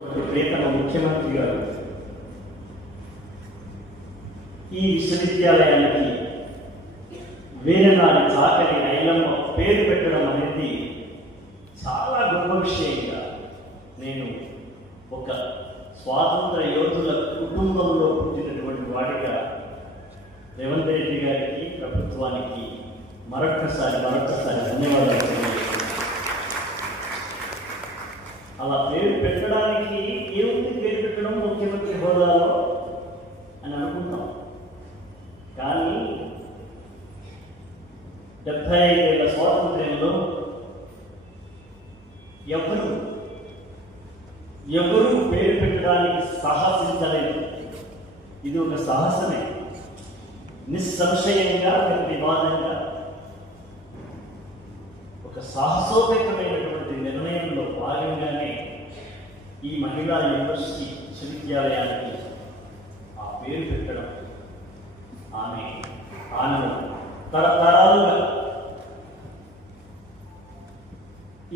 ప్రియతమ ముఖ్యమంత్రి గారు ఈ విశ్వవిద్యాలయానికి వీరనారి చాకలి ఐలమ్మ పేరు పెట్టడం అనేది చాలా గొప్ప విషయంగా నేను ఒక స్వాతంత్ర యోధుల కుటుంబంలో పుట్టినటువంటి వాడిగా రేవంత్ రెడ్డి గారికి ప్రభుత్వానికి మరొకసారి ధన్యవాదాలు. అలా పేరు పెట్టడానికి ఏముంది, పేరు పెట్టడం ముఖ్యమంత్రి హోదాలో అని అనుకుంటాం. కానీ 75 ఏళ్ల స్వాతంత్ర్యంలో ఎవరు పేరు పెట్టడానికి సాహసించలేదు. ఇది ఒక సాహసమే. నిస్సంశయంగా, నిర్వివాదంగా ఒక సాహసోపేతమైనటువంటి నిర్ణయంలో భాగంగానే ఈ మహిళా యూనివర్సిటీ విశ్వవిద్యాలయానికి ఆ పేరు పెట్టడం ఆమె తరతరాలుగా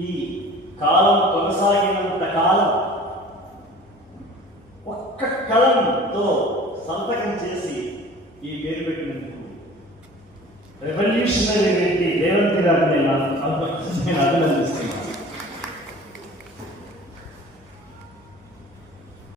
ఈ కాలం కొనసాగినంత కాలం ఒక్క కలంతో సంతకం చేసి ఈ పేరు పెట్టినందుకు రెవల్యూషనరీ రెడ్డి రేవంత్ గారిని నేను అభినందిస్తున్నాను.